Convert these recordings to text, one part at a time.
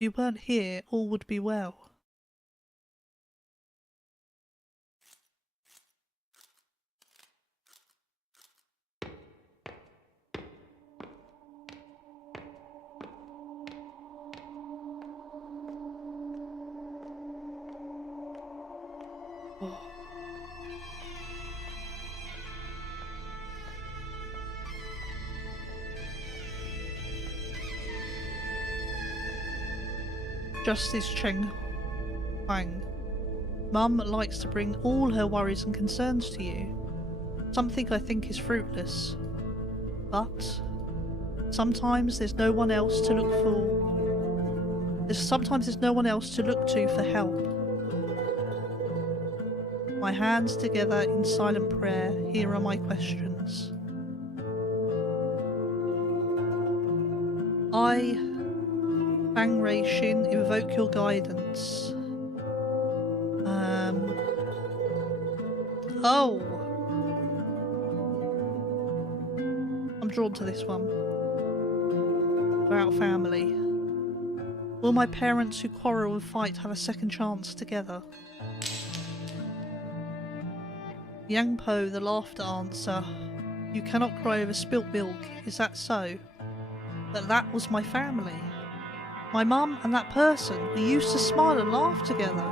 If you weren't here, all would be well. Oh. Justice Cheng Huang. Mum likes to bring all her worries and concerns to you. Something I think is fruitless. But sometimes there's no one else to look for. Sometimes there's no one else to look to for help. My hands together in silent prayer, here are my questions. I, Bang Rei Shin, invoke your guidance. Oh! I'm drawn to this one. About family. Will my parents who quarrel and fight have a second chance together? Yang Po, the laughter answer. You cannot cry over spilt milk, is that so? But that was my family. My mum and that person, we used to smile and laugh together.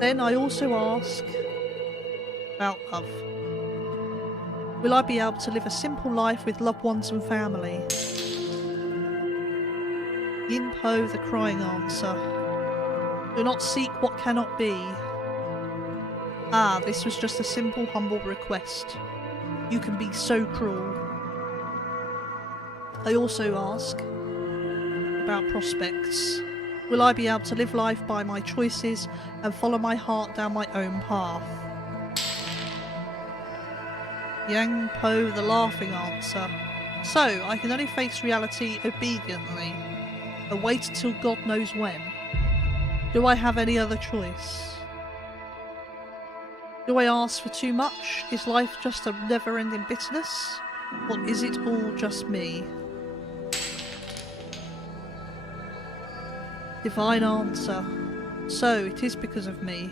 Then I also ask about love. Will I be able to live a simple life with loved ones and family? Yin Po, the crying answer. Do not seek what cannot be. Ah, this was just a simple, humble request. You can be so cruel. I also ask about prospects. Will I be able to live life by my choices and follow my heart down my own path? Yang Po, the laughing answer. So, I can only face reality obediently, and wait until God knows when. Do I have any other choice? Do I ask for too much? Is life just a never-ending bitterness? Or is it all just me? Divine answer. So, it is because of me.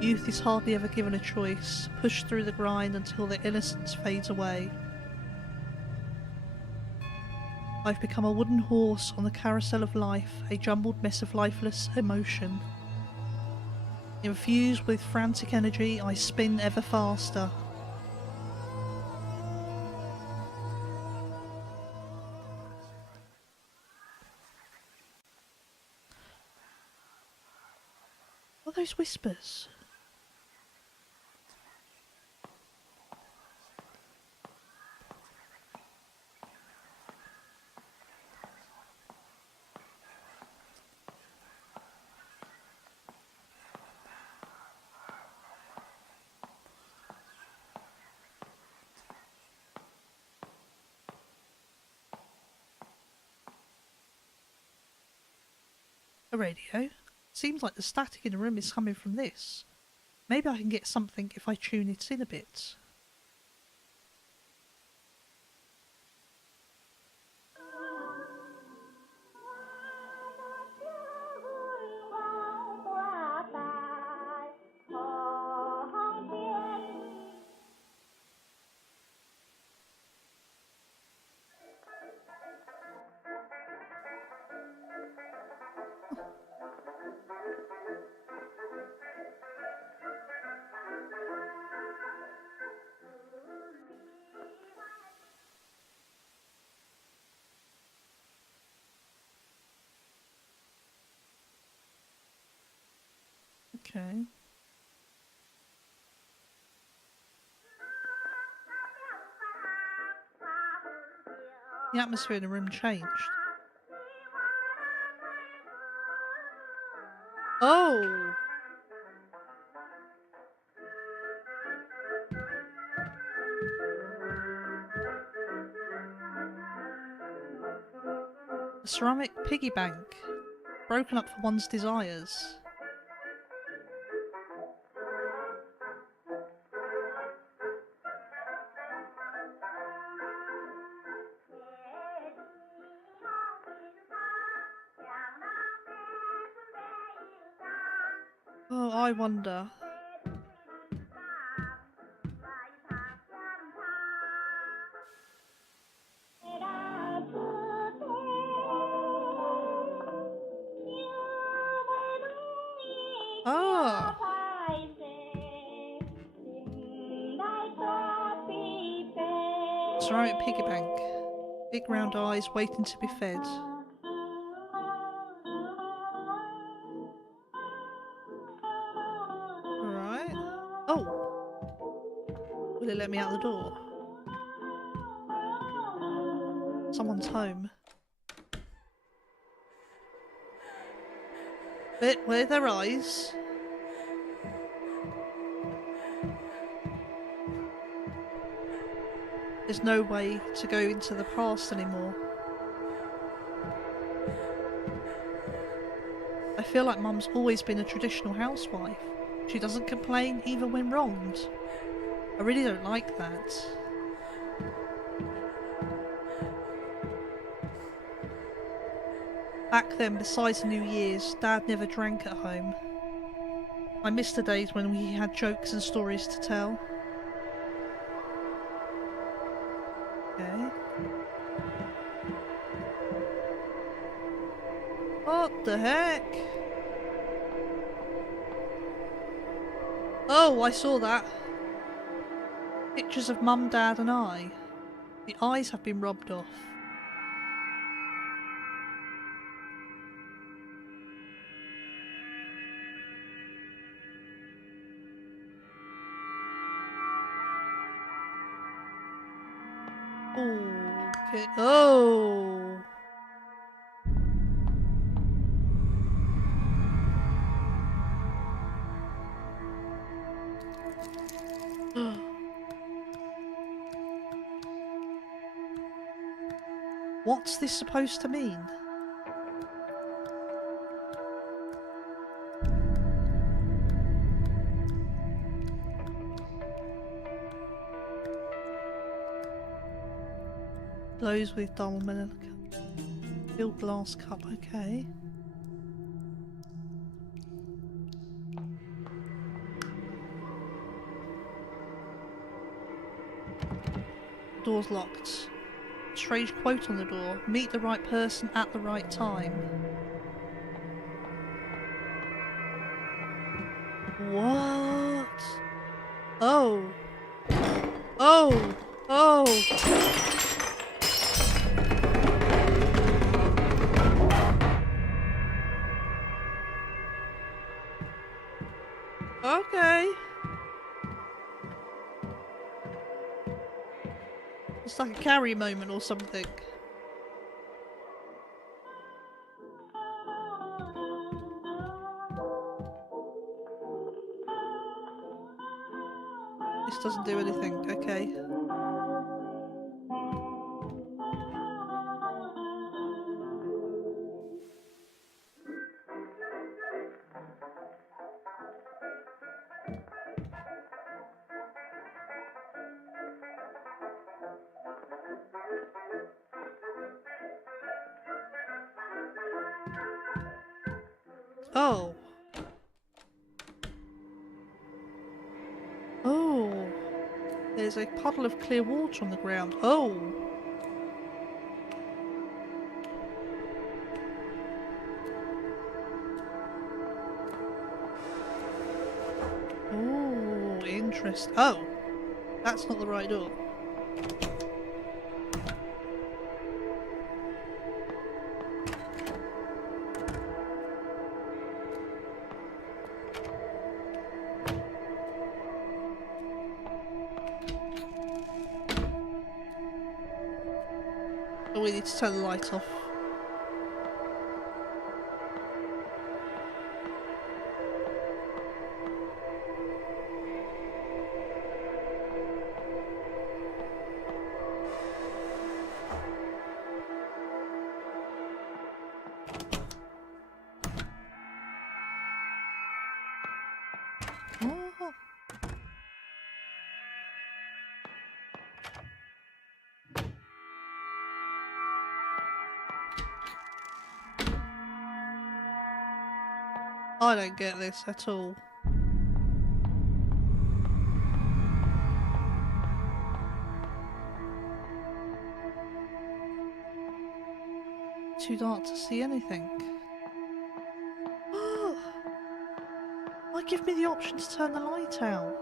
Youth is hardly ever given a choice, pushed through the grind until their innocence fades away. I've become a wooden horse on the carousel of life, a jumbled mess of lifeless emotion. Infused with frantic energy, I spin ever faster. What are those whispers? A radio? Seems like the static in the room is coming from this. Maybe I can get something if I tune it in a bit. Okay. The atmosphere in the room changed. Oh! A ceramic piggy bank. broken up for one's desires. Oh, I wonder. Oh. Ceramic piggy bank. Big round eyes waiting to be fed. Alright. Oh! Will it let me out the door? Someone's home. Where are their eyes? There's no way to go into the past anymore. I feel like Mum's always been a traditional housewife. She doesn't complain even when wronged. I really don't like that. Back then, besides New Year's, Dad never drank at home. I miss the days when we had jokes and stories to tell. Okay. What the heck? Oh, I saw that. Pictures of Mum, Dad and I. The eyes have been rubbed off. Okay. Oh. What's this supposed to mean? Glows with dull melancholy. Filled glass cup, okay. Door's locked. Strange quote on the door. Meet the right person at the right time. What? Oh. Oh. Oh. Okay. It's like a Carrie moment or something. This doesn't do anything, okay. Oh. Oh. There's a puddle of clear water on the ground. Oh. Oh, interesting. Oh. That's not the right door. Oh, we need to turn the light off. I don't get this at all. Too dark to see anything. Why give me the option to turn the light out?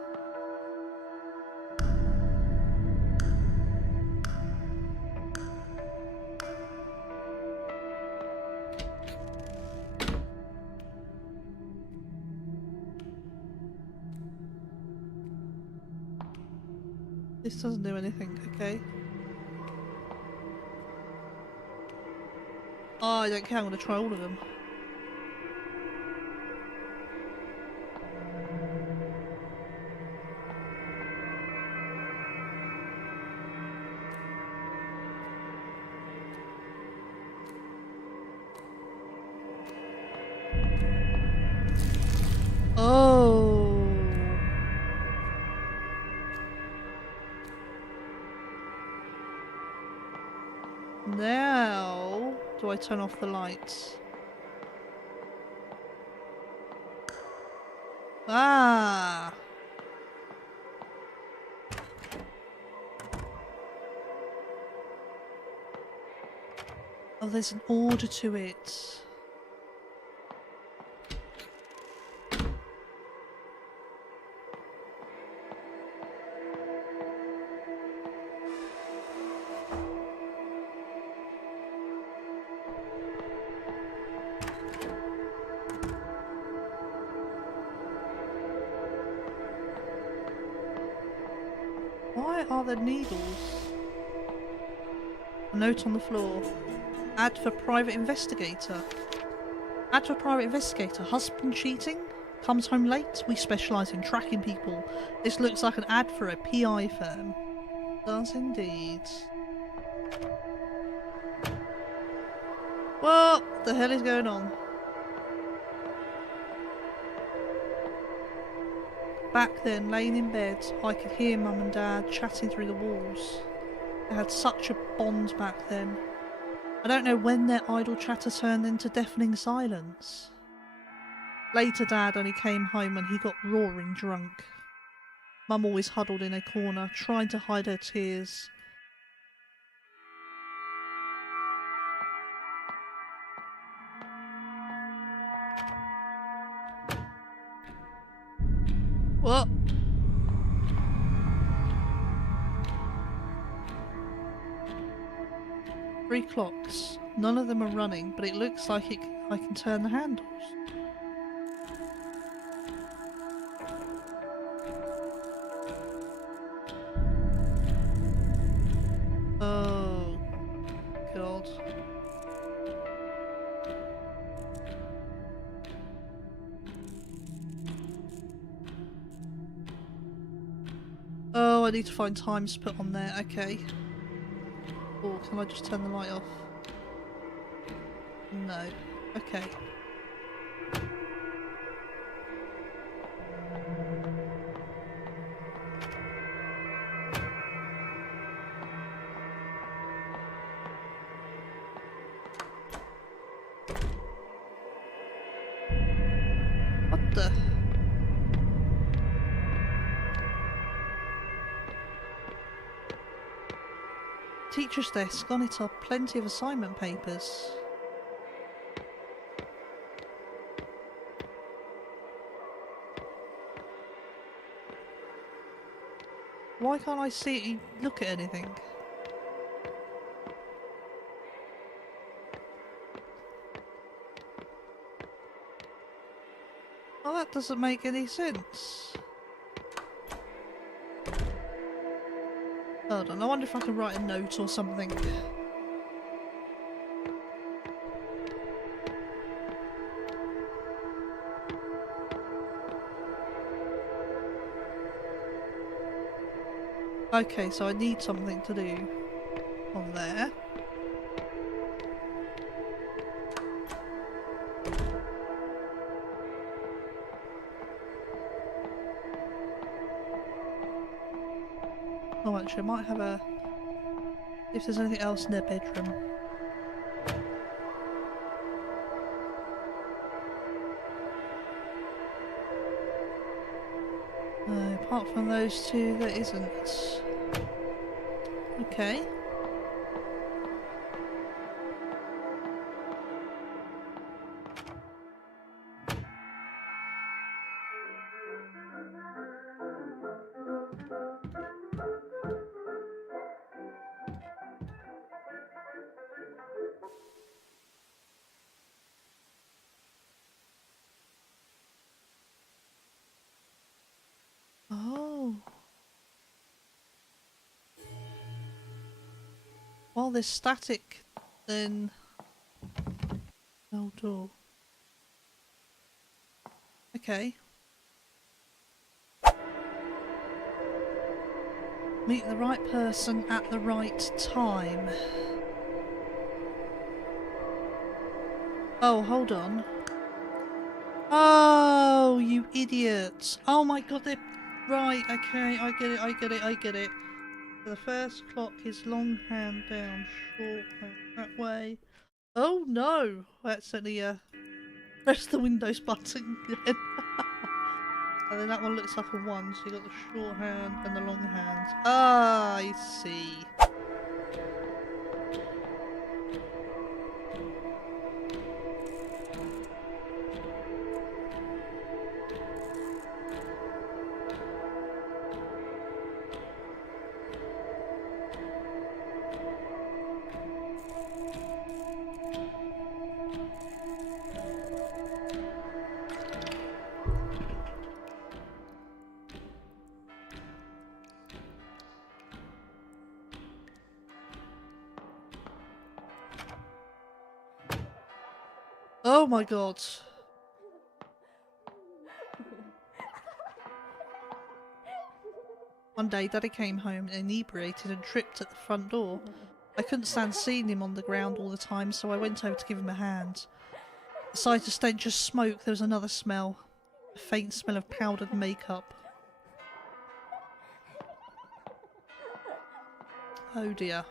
This doesn't do anything, okay? Oh, I don't care, I'm gonna try all of them. Oh. Now, do I turn off the lights? Ah! Oh, there's an order to it. Why are there needles? A note on the floor. Ad for private investigator. Ad for private investigator. Husband cheating? Comes home late? We specialise in tracking people. This looks like an ad for a PI firm. Does indeed. What the hell is going on? Back then, laying in bed, I could hear Mum and Dad chatting through the walls. They had such a bond back then. I don't know when their idle chatter turned into deafening silence. Later, Dad only came home when he got roaring drunk. Mum always huddled in a corner, trying to hide her tears. What? Three clocks. None of them are running, but it looks like I can turn the handles. Oh, God. Oh, I need to find times to put on there. Okay. Or can I just turn the light off? No. Okay. What the? Teacher's desk. On it are plenty of assignment papers. Why can't I see look at anything? Oh, that doesn't make any sense. Hold on, I wonder if I can write a note or something. Okay, so I need something to do on there. Oh, actually, I might have a... if there's anything else in their bedroom. Apart from those two, there isn't. Okay. Oh. While there's static, then... No door. Okay. Meet the right person at the right time. Oh, hold on. Oh, you idiots. Oh my god, they're... Right, okay, I get it, I get it, I get it. So the first clock is long hand down, short hand that way. Oh no! I accidentally press the Windows button again. And then that one looks like a 1, so you got the short hand and the long hand. Ah, I see. Oh my god. One day Daddy came home inebriated and tripped at the front door. I couldn't stand seeing him on the ground all the time, so I went over to give him a hand. Besides the stench of smoke, there was another smell. A faint smell of powdered makeup. Oh dear.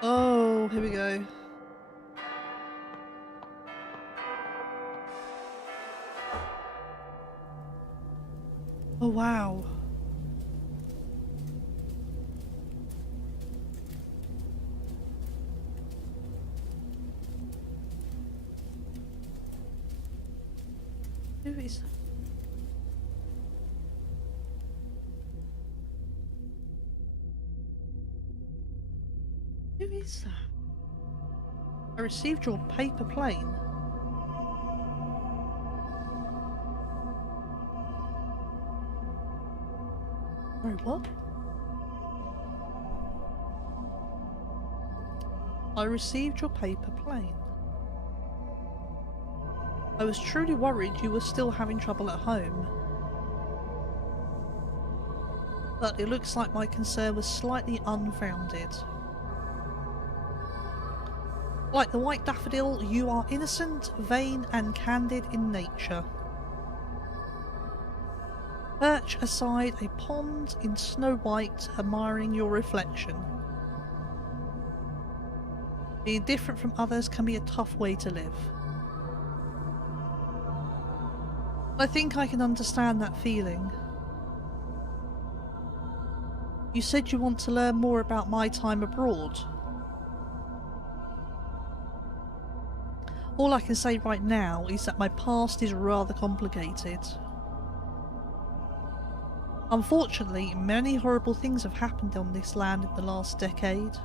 Oh, here we go. Oh wow. Who is that? Who is that? I received your paper plane. Sorry, what? I received your paper plane. I was truly worried you were still having trouble at home. But it looks like my concern was slightly unfounded. Like the white daffodil, you are innocent, vain, and candid in nature. Perch aside a pond in Snow White, admiring your reflection. Being different from others can be a tough way to live. I think I can understand that feeling. You said you want to learn more about my time abroad. All I can say right now is that my past is rather complicated. Unfortunately, many horrible things have happened on this land in the last decade.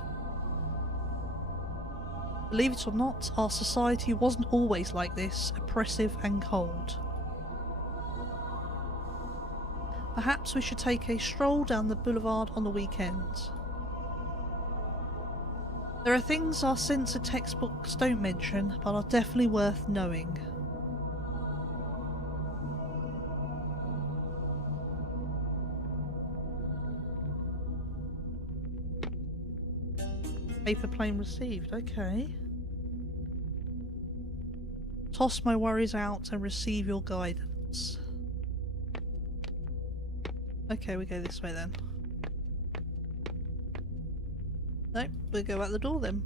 Believe it or not, our society wasn't always like this, oppressive and cold. Perhaps we should take a stroll down the boulevard on the weekend. There are things our censored textbooks don't mention, but are definitely worth knowing. Paper plane received, okay. Toss my worries out and receive your guidance. Okay, we go this way then. Nope, we'll go out the door then.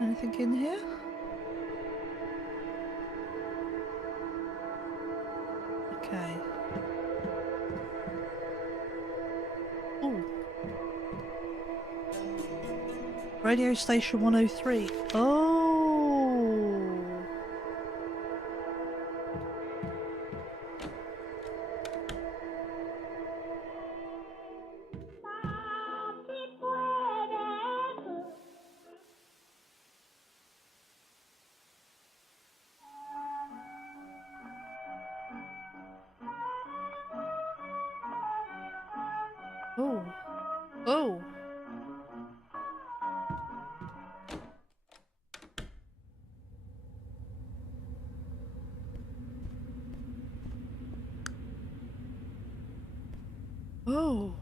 Anything in here? Okay. Ooh. Radio station 103. Oh! Oh. Oh. Oh.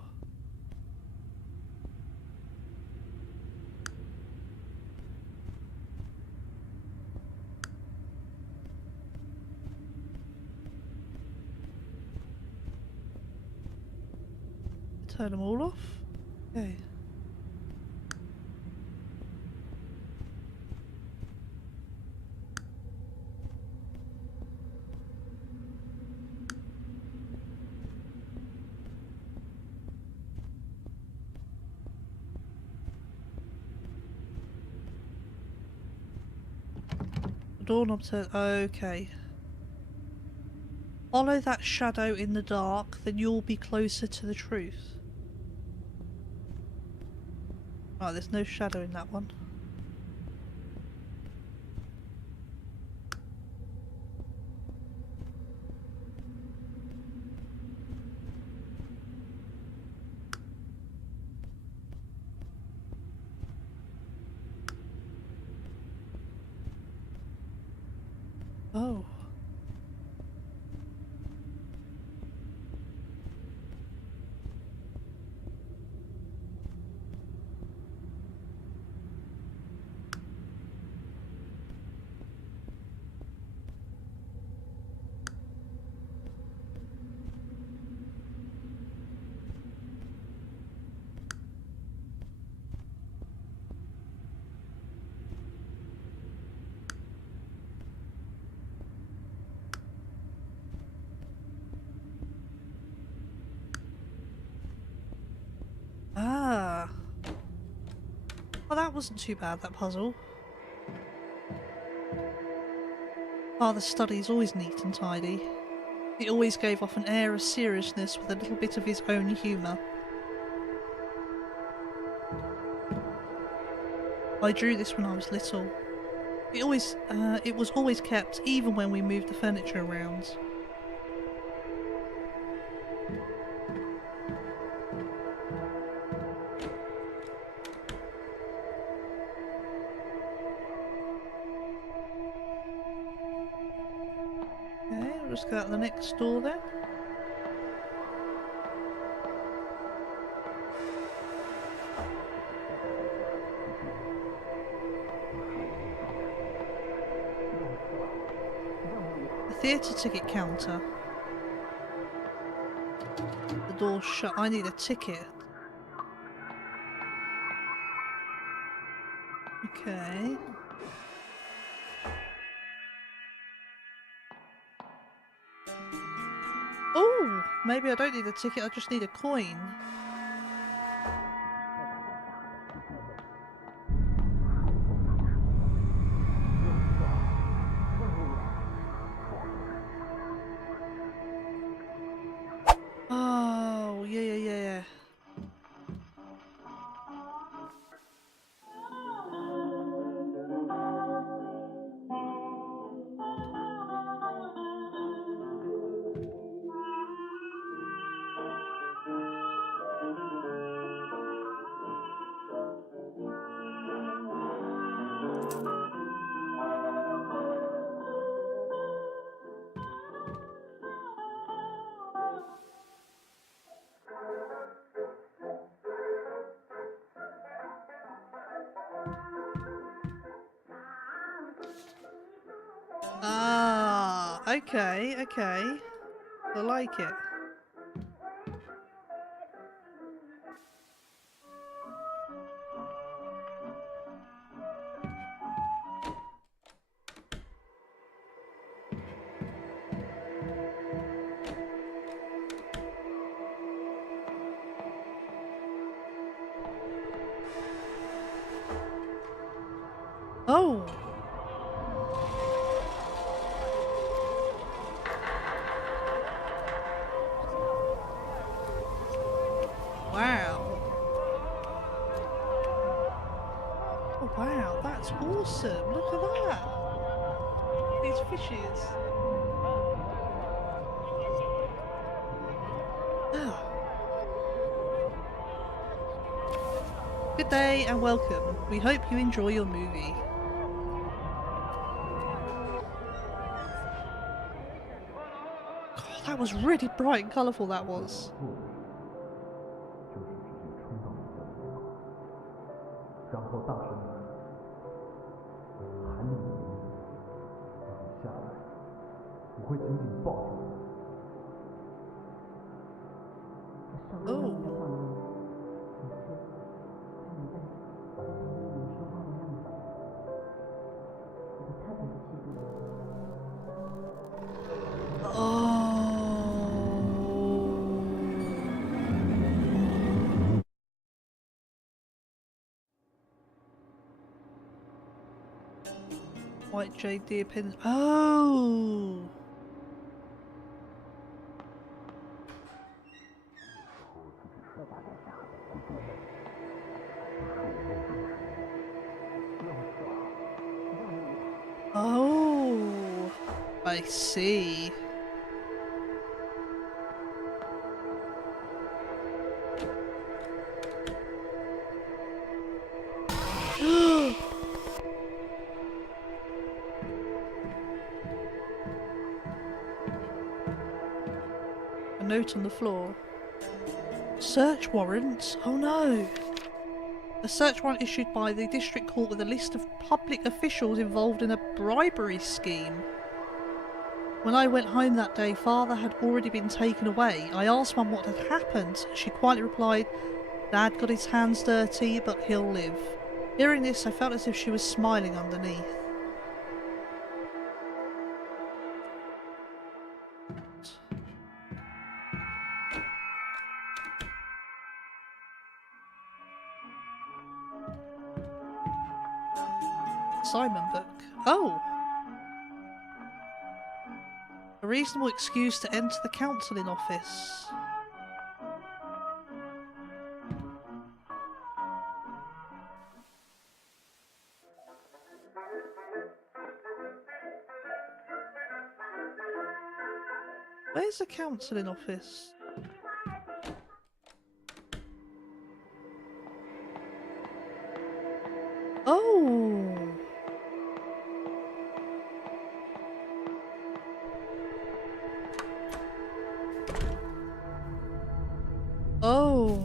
Turn them all off? Okay. The doorknob turn. Okay. Follow that shadow in the dark, then you'll be closer to the truth. Right, there's no shadow in that one. Oh. Ah. Well, that wasn't too bad, that puzzle. Father's study is always neat and tidy. He always gave off an air of seriousness with a little bit of his own humour. I drew this when I was little. It was always kept, even when we moved the furniture around. Okay, we'll just go out the next door then. The theatre ticket counter. The door's shut. I need a ticket. Okay. Oh! Maybe I don't need a ticket, I just need a coin. Oh, yeah. Ah, okay, okay. I like it. Oh! Wow. Oh wow, that's awesome. Look at that. These fishes. Oh. Good day and welcome. We hope you enjoy your movie. God, that was really bright and colourful, that was. White jade deer pin. Oh! Oh! I see. A note on the floor. Search warrant? Oh no! A search warrant issued by the district court with a list of public officials involved in a bribery scheme. When I went home that day, Father had already been taken away. I asked Mum what had happened. She quietly replied, Dad got his hands dirty, but he'll live. Hearing this, I felt as if she was smiling underneath. Assignment book. Oh! A reasonable excuse to enter the counselling office. Where's the counselling office? Oh! Oh!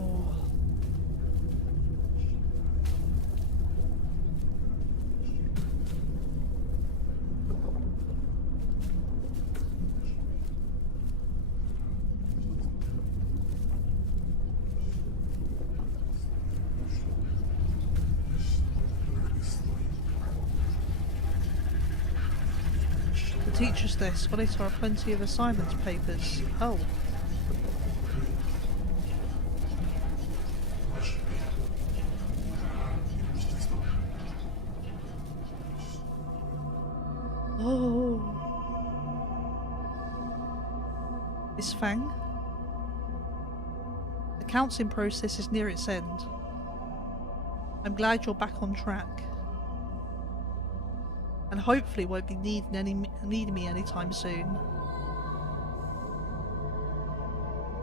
The teacher's desk. On it are plenty of assignment papers. Oh. Oh. Miss Fang? The counselling process is near its end. I'm glad you're back on track. And hopefully won't be needing me anytime soon.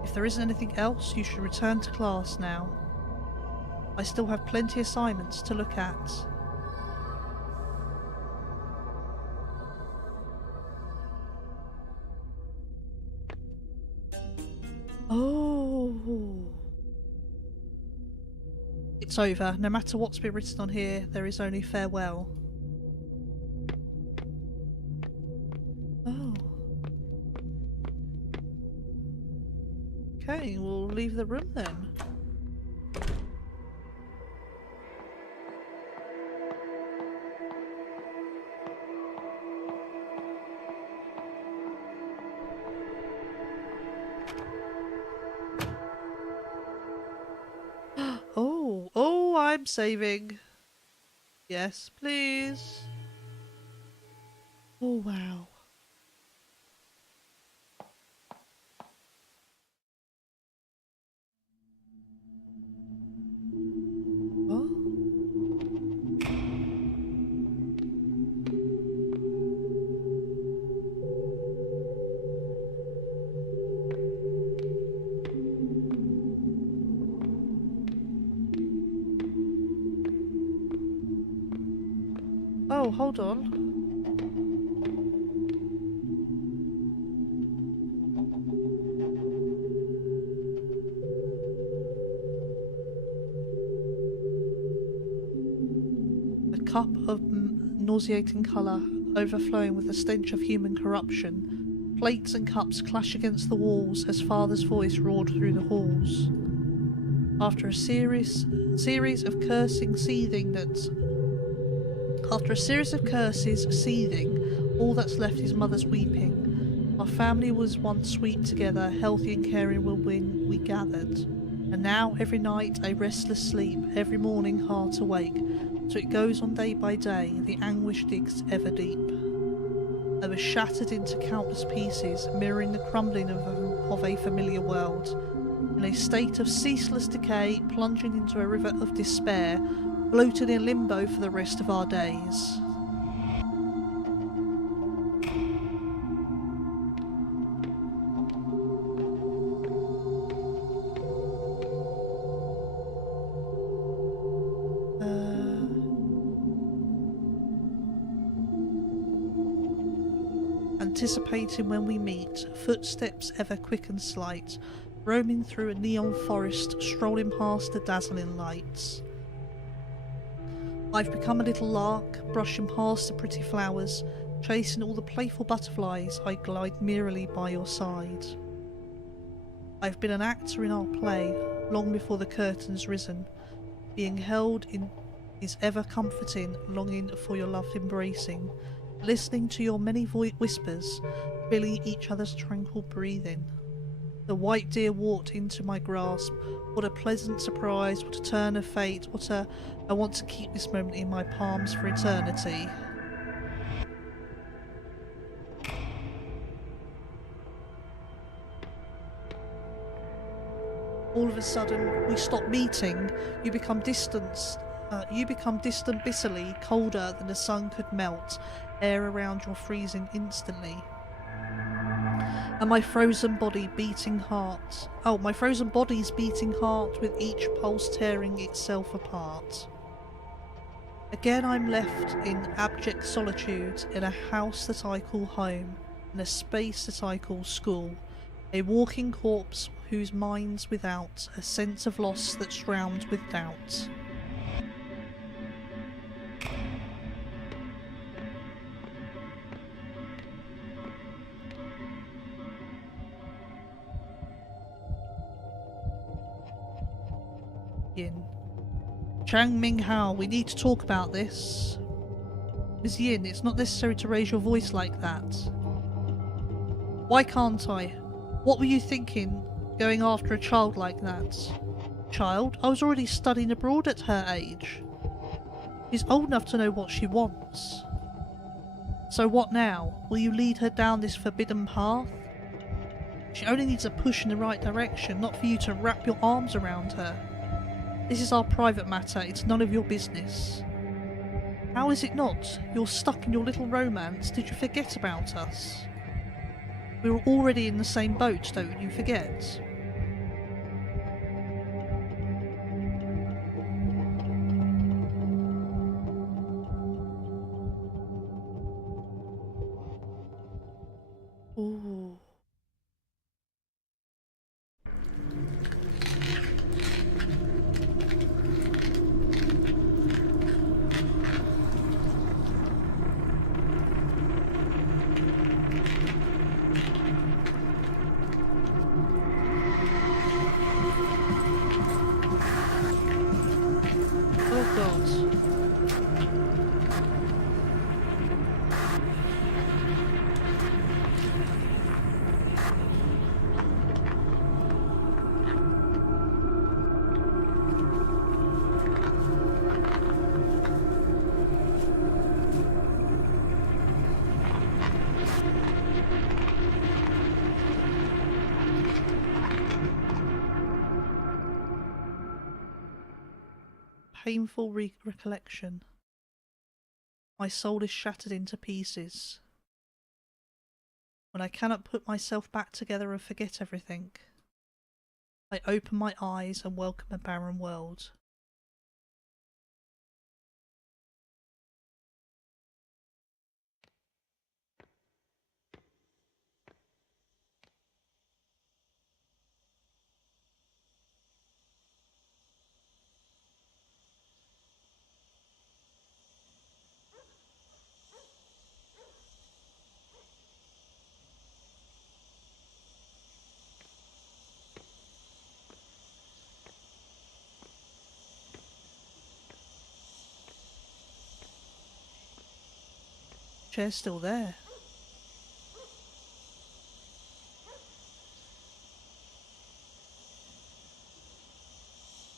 If there isn't anything else, you should return to class now. I still have plenty of assignments to look at. Oh. It's over. No matter what's been written on here, there is only farewell. Oh. Okay, we'll leave the room then. Oh, I'm saving. Yes, please. Oh, wow. Oh. Oh, hold on. A cup of nauseating colour, overflowing with the stench of human corruption. Plates and cups clash against the walls as Father's voice roared through the halls. After a series of cursing, After a series of curses, seething, all that's left is Mother's weeping. Our family was once sweet together, healthy and caring when we gathered. And now, every night, a restless sleep, every morning heart awake. So it goes on day by day, the anguish digs ever deep. I was shattered into countless pieces, mirroring the crumbling of a familiar world. In a state of ceaseless decay, plunging into a river of despair, floated in limbo for the rest of our days. Anticipating when we meet, footsteps ever quick and slight, roaming through a neon forest, strolling past the dazzling lights. I've become a little lark, brushing past the pretty flowers, chasing all the playful butterflies. I glide merrily by your side. I've been an actor in our play, long before the curtain's risen. Being held in is ever comforting, longing for your love embracing, listening to your many whispers, feeling each other's tranquil breathing. The white deer walked into my grasp. What a pleasant surprise, what a turn of fate, I want to keep this moment in my palms for eternity. All of a sudden, we stop meeting. You become distant, bitterly, colder than the sun could melt. Air around you freezing instantly. And my frozen body's beating heart with each pulse tearing itself apart. Again I'm left in abject solitude, in a house that I call home, in a space that I call school, a walking corpse whose mind's without, a sense of loss that's drowned with doubt. Yin. Chang Ming Hao, we need to talk about this. Ms. Yin, it's not necessary to raise your voice like that. Why can't I? What were you thinking, going after a child like that? Child? I was already studying abroad at her age. She's old enough to know what she wants. So what now? Will you lead her down this forbidden path? She only needs a push in the right direction, not for you to wrap your arms around her. This is our private matter, it's none of your business. How is it not? You're stuck in your little romance. Did you forget about us? We were already in the same boat, don't you forget? Ooh. painful recollection. My soul is shattered into pieces. When I cannot put myself back together and forget everything, I open my eyes and welcome a barren world. Chair's still there.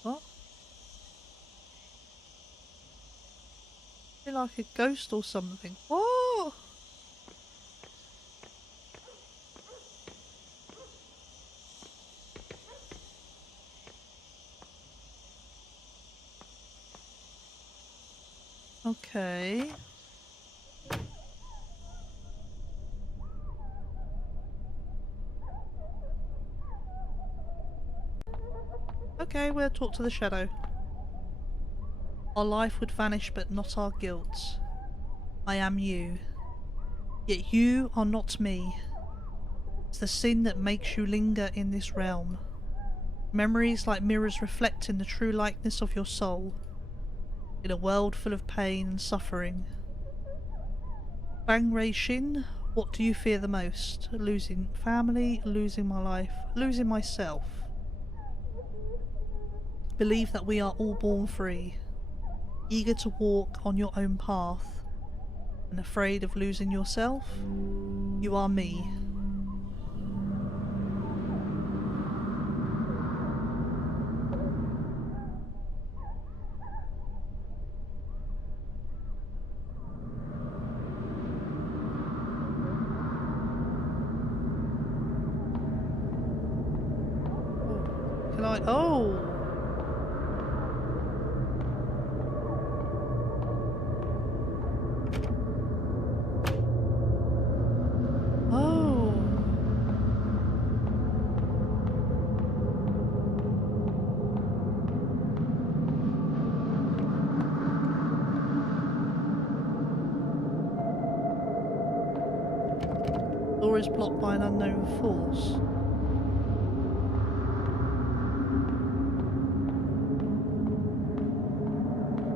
What? I feel like a ghost or something. Whoa! Okay. Okay, we'll talk to the shadow. Our life would vanish, but not our guilt. I am you. Yet you are not me. It's the sin that makes you linger in this realm. Memories like mirrors reflecting the true likeness of your soul. In a world full of pain and suffering. Bang Rei Shin, what do you fear the most? Losing family, losing my life, losing myself. Believe that we are all born free, eager to walk on your own path, and afraid of losing yourself? You are me. Can I? Oh! Door is blocked by an unknown force.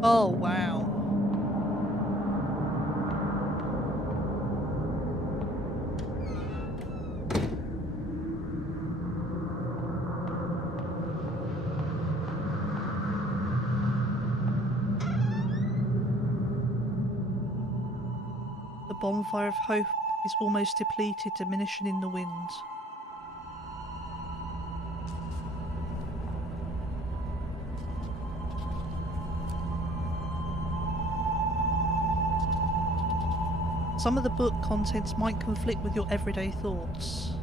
Oh, wow. The bonfire of hope is almost depleted, diminishing in the wind. Some of the book contents might conflict with your everyday thoughts,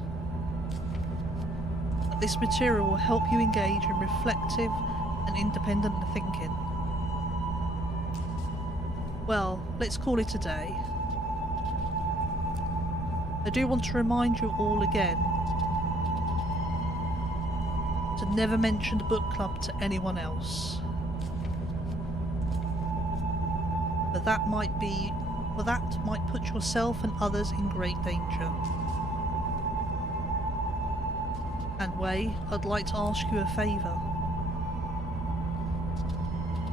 but this material will help you engage in reflective and independent thinking. Well, let's call it a day. I do want to remind you all again to never mention the book club to anyone else. But that might put yourself and others in great danger. And Wei, I'd like to ask you a favour.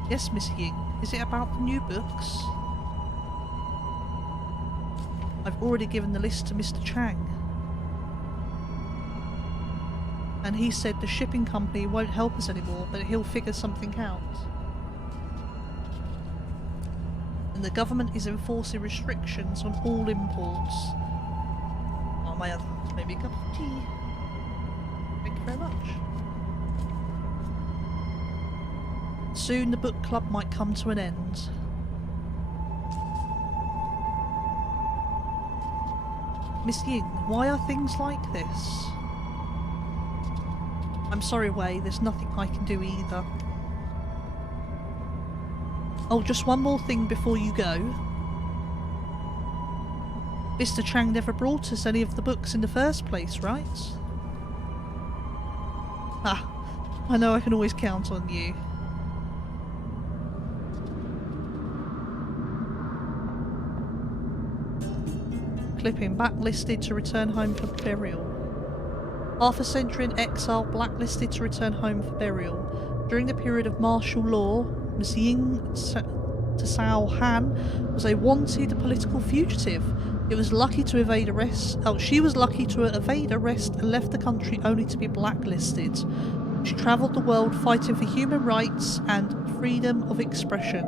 Yes, Miss Ying, is it about the new books? I've already given the list to Mr. Chang. And he said the shipping company won't help us anymore, but he'll figure something out. And the government is enforcing restrictions on all imports. Oh, my other, maybe a cup of tea. Thank you very much. Soon the book club might come to an end. Miss Ying, why are things like this? I'm sorry, Wei, there's nothing I can do either. Oh, just one more thing before you go. Mr. Chang never brought us any of the books in the first place, right? Ah, I know I can always count on you. Clipping blacklisted to return home for burial. Half a century in exile, blacklisted to return home for burial. During the period of martial law, Ms. Ying Tsao Han was a wanted political fugitive. She was lucky to evade arrest and left the country only to be blacklisted. She travelled the world fighting for human rights and freedom of expression,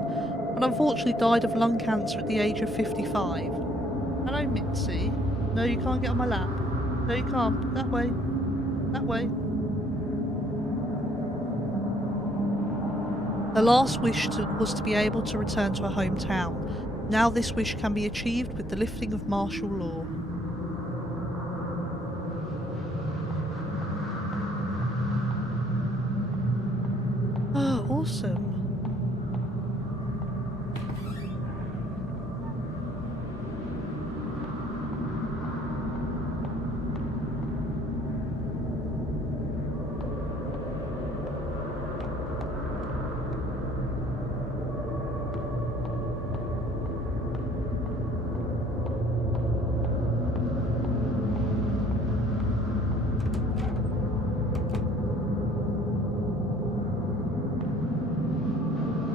but unfortunately died of lung cancer at the age of 55. Hello, Mitzi. No, you can't get on my lap. No, you can't. That way. That way. Her last wish was to be able to return to her hometown. Now this wish can be achieved with the lifting of martial law. Oh, awesome.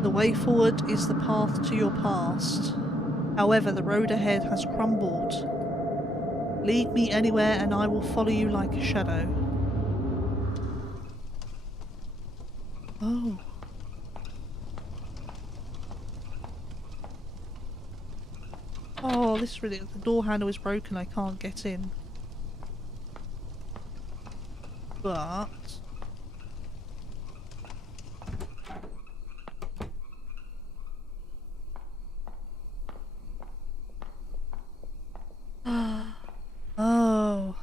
The way forward is the path to your past. However, the road ahead has crumbled. Lead me anywhere and I will follow you like a shadow. Oh. Oh, this really... The door handle is broken, I can't get in. But... Oh.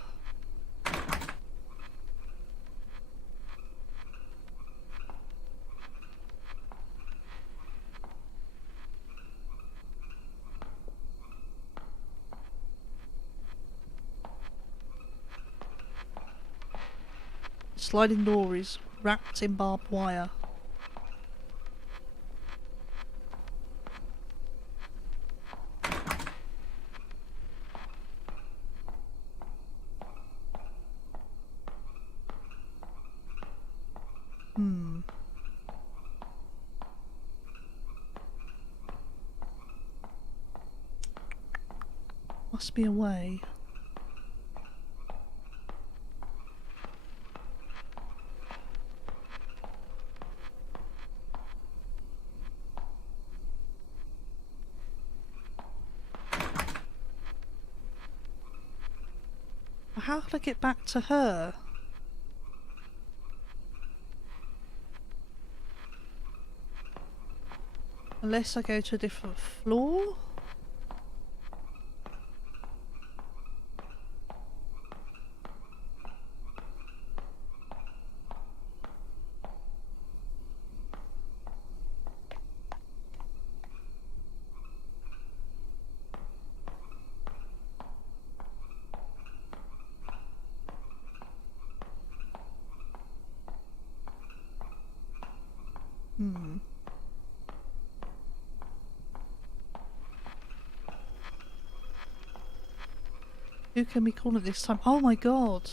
The sliding door is wrapped in barbed wire. Must be a way. How can I get back to her? Unless I go to a different floor? Who can we call it this time? Oh my god!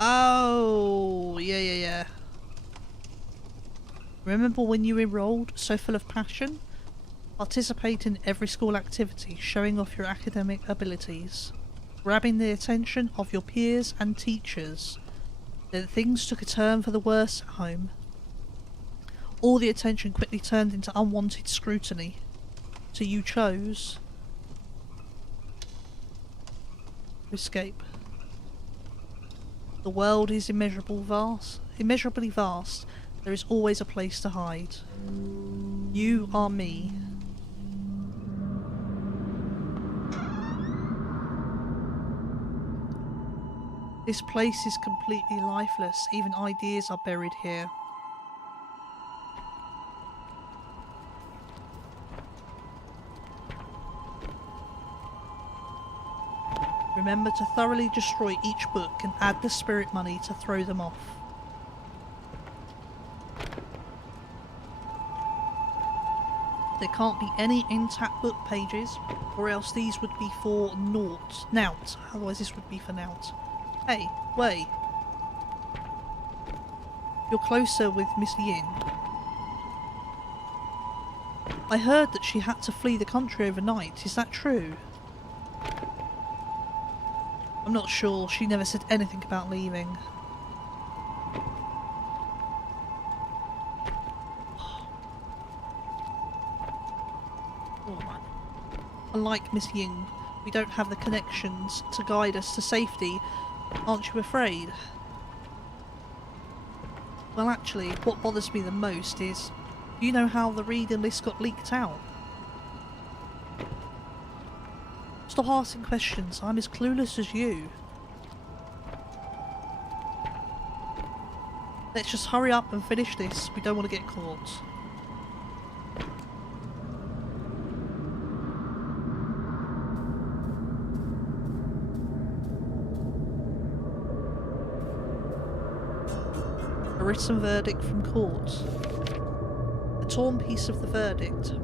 Oh, yeah. Remember when you enrolled, so full of passion? Participate in every school activity, showing off your academic abilities, grabbing the attention of your peers and teachers. Then things took a turn for the worse at home. All the attention quickly turned into unwanted scrutiny. So you chose to escape. The world is immeasurably vast. There is always a place to hide. You are me. This place is completely lifeless. Even ideas are buried here. Remember to thoroughly destroy each book and add the spirit money to throw them off. There can't be any intact book pages, or else these would be for Nout. Otherwise this would be for Nout. Hey, wait. You're closer with Miss Yin. I heard that she had to flee the country overnight. Is that true? I'm not sure. She never said anything about leaving. Unlike Miss Ying, we don't have the connections to guide us to safety. Aren't you afraid? Well, actually, what bothers me the most is, do you know how the reading list got leaked out? Stop asking questions. I'm as clueless as you. Let's just hurry up and finish this. We don't want to get caught. A written verdict from court. A torn piece of the verdict.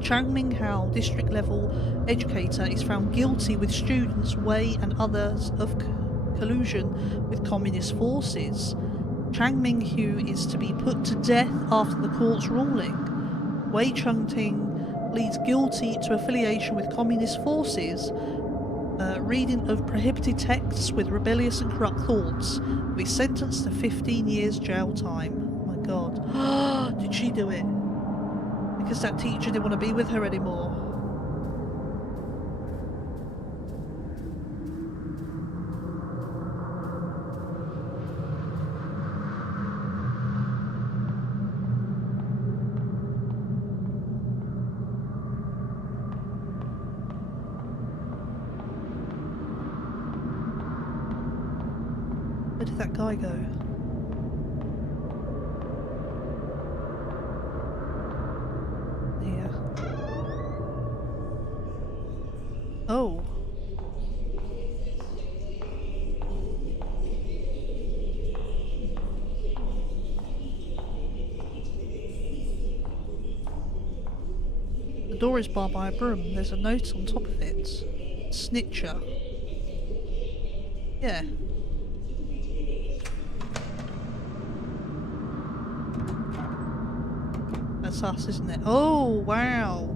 Chang Ming Hao, district level educator, is found guilty with students Wei and others of collusion with communist forces. Chang Ming Hu is to be put to death after the court's ruling. Wei Chengting pleads guilty to affiliation with communist forces, reading of prohibited texts with rebellious and corrupt thoughts, will be sentenced to 15 years jail time. Oh my god. Did she do it? Because that teacher didn't want to be with her anymore. Where did that guy go? Here. Oh. The door is barred by a broom. There's a note on top of it. Snitcher. Yeah. That's us, isn't it? Oh, wow.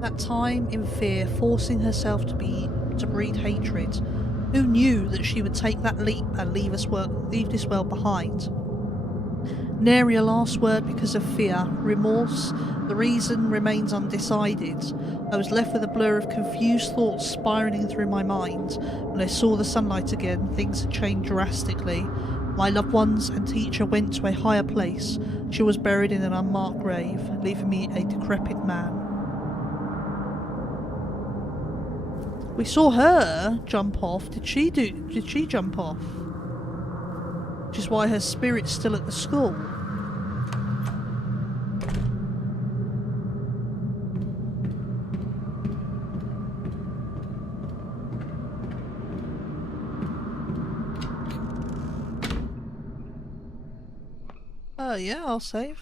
That time in fear, forcing herself to breed hatred. Who knew that she would take that leap and leave this world behind? Nary a last word because of fear, remorse. The reason remains undecided. I was left with a blur of confused thoughts spiraling through my mind. When I saw the sunlight again, things had changed drastically. My loved ones and teacher went to a higher place. She was buried in an unmarked grave, leaving me a decrepit man. We saw her jump off. Did she jump off? Which is why her spirit's still at the school. Yeah, I'll save.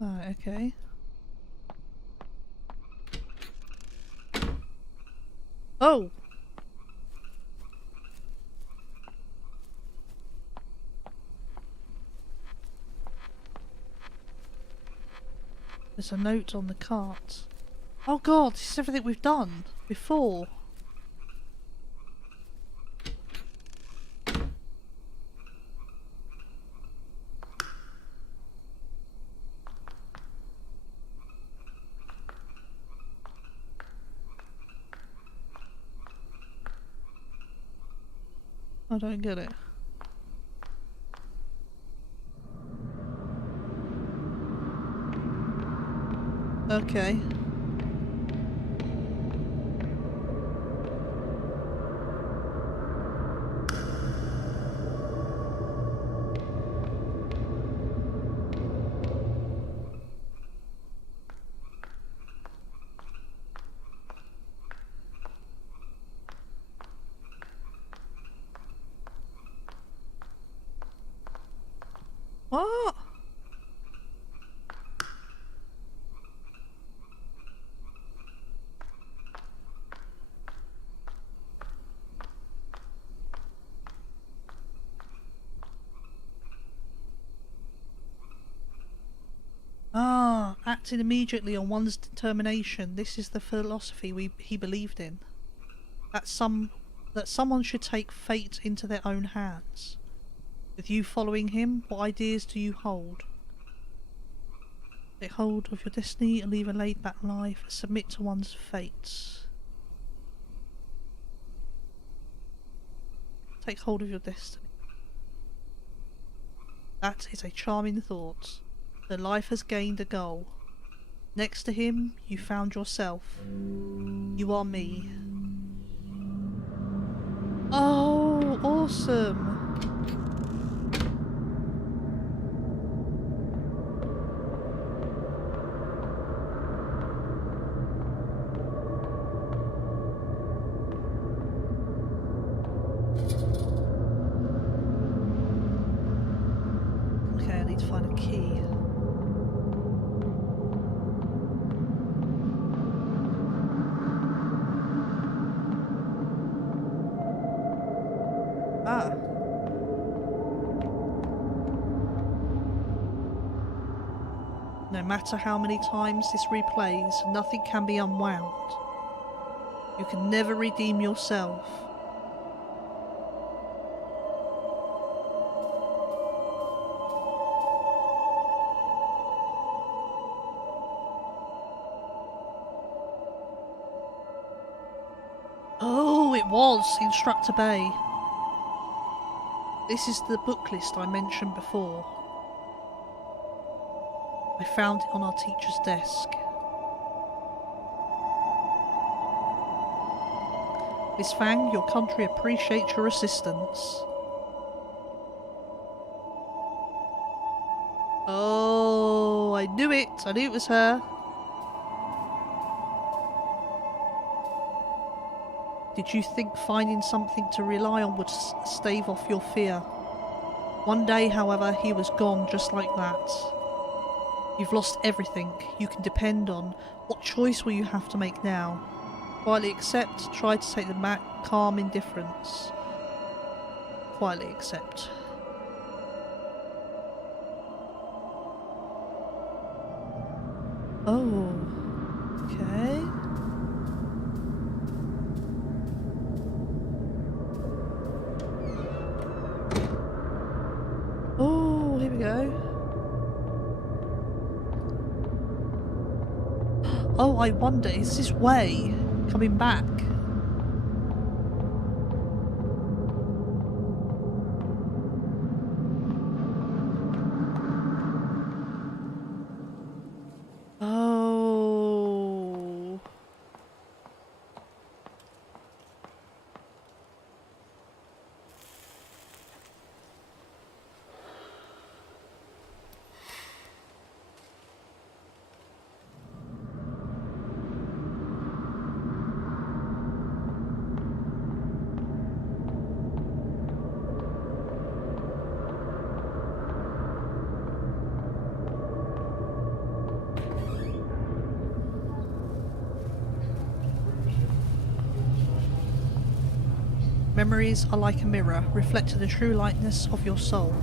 Okay. Oh! There's a note on the cart. Oh god, this is everything we've done before. I don't get it. Okay. What? Ah, acting immediately on one's determination. This is the philosophy he believed in. That someone should take fate into their own hands. With you following him, what ideas do you hold? Take hold of your destiny and leave a laid-back life. Submit to one's fate. Take hold of your destiny. That is a charming thought. The life has gained a goal. Next to him, you found yourself. You are me. Oh, awesome! Okay, I need to find a key. Ah. No matter how many times this replays, nothing can be unwound. You can never redeem yourself. Oh, it was Instructor Bay. This is the book list I mentioned before. I found it on our teacher's desk. Miss Fang, your country appreciates your assistance. Oh, I knew it. I knew it was her. Did you think finding something to rely on would stave off your fear? One day, however, he was gone just like that. You've lost everything you can depend on. What choice will you have to make now? Quietly accept, try to take the calm indifference. Quietly accept. Oh, okay. Oh, here we go. Oh, I wonder, is this way coming back? Oh. Memories are like a mirror, reflecting the true likeness of your soul.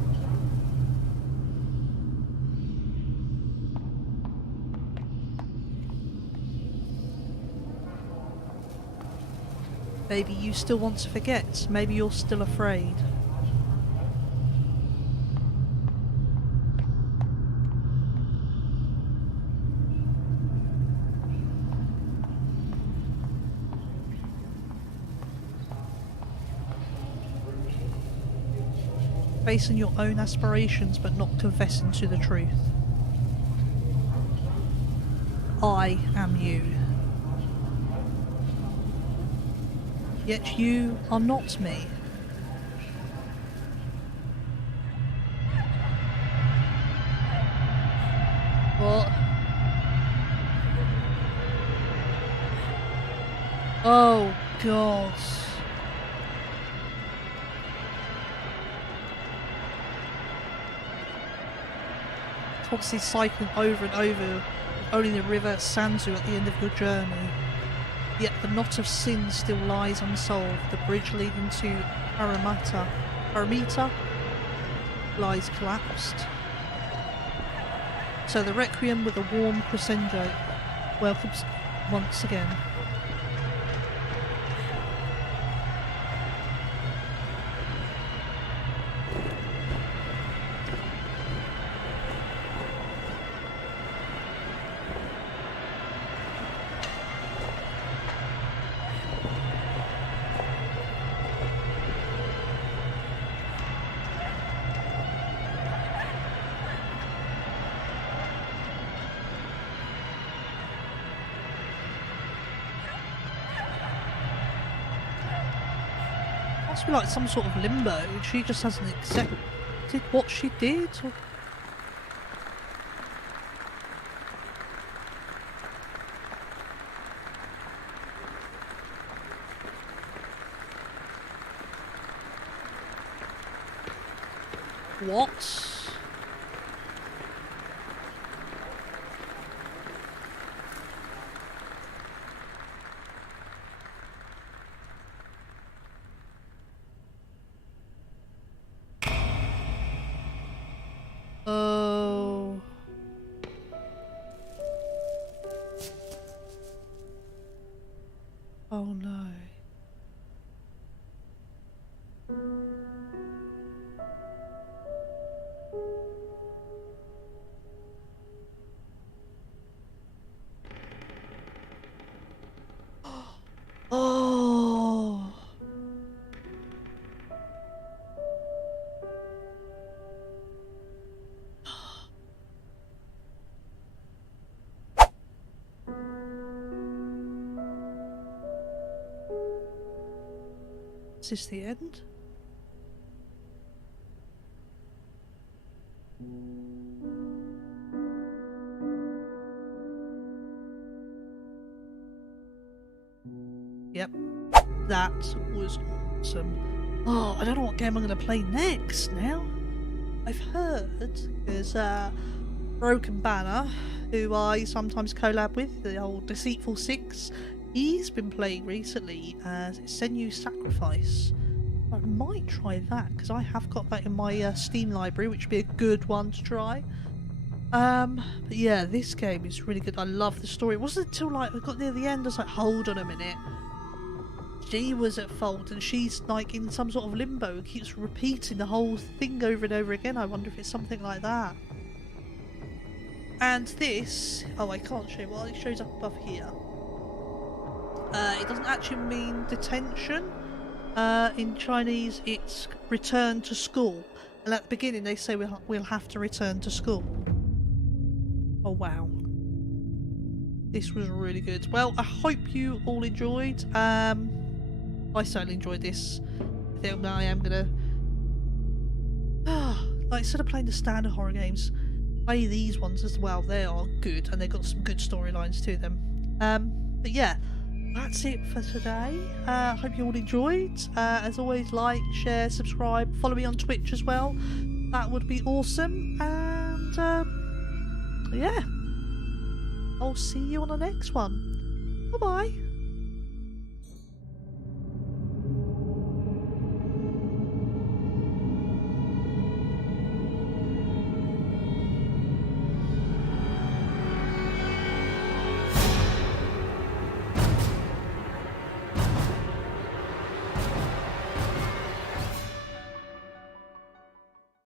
Maybe you still want to forget. Maybe you're still afraid. Facing your own aspirations but not confessing to the truth. I am you. Yet you are not me. What? Oh God. Constantly cycling over and over, only the river Sanzu at the end of your journey. Yet the knot of sin still lies unsolved. The bridge leading to Paramita lies collapsed. So the Requiem with a warm crescendo welcomes once again. Must be like some sort of limbo. She just hasn't accepted what she did. Or... What? Oh. Oh no. Oh. Is this the end? Yep, that was awesome. Oh, I don't know what game I'm going to play next now. I've heard there's Broken Banner, who I sometimes collab with, the old Deceitful Six. He's been playing recently as Senyu Sacrifice. I might try that because I have got that in my Steam library, which would be a good one to try. But yeah, this game is really good. I love the story. It wasn't until like I got near the end I was like, hold on a minute. She was at fault and she's like in some sort of limbo and keeps repeating the whole thing over and over again. I wonder if it's something like that. And this, oh, I can't show you. Well, it shows up above here. It doesn't actually mean detention. In Chinese, it's return to school. And at the beginning, they say we'll have to return to school. Oh wow, this was really good. Well, I hope you all enjoyed. I certainly enjoyed this. I think I am gonna, like, instead of playing the standard horror games, play these ones as well. They are good and they've got some good storylines to them. But yeah, that's it for today. I hope you all enjoyed. As always, like, share, subscribe, follow me on Twitch as well. That would be awesome. And yeah, I'll see you on the next one. Bye bye.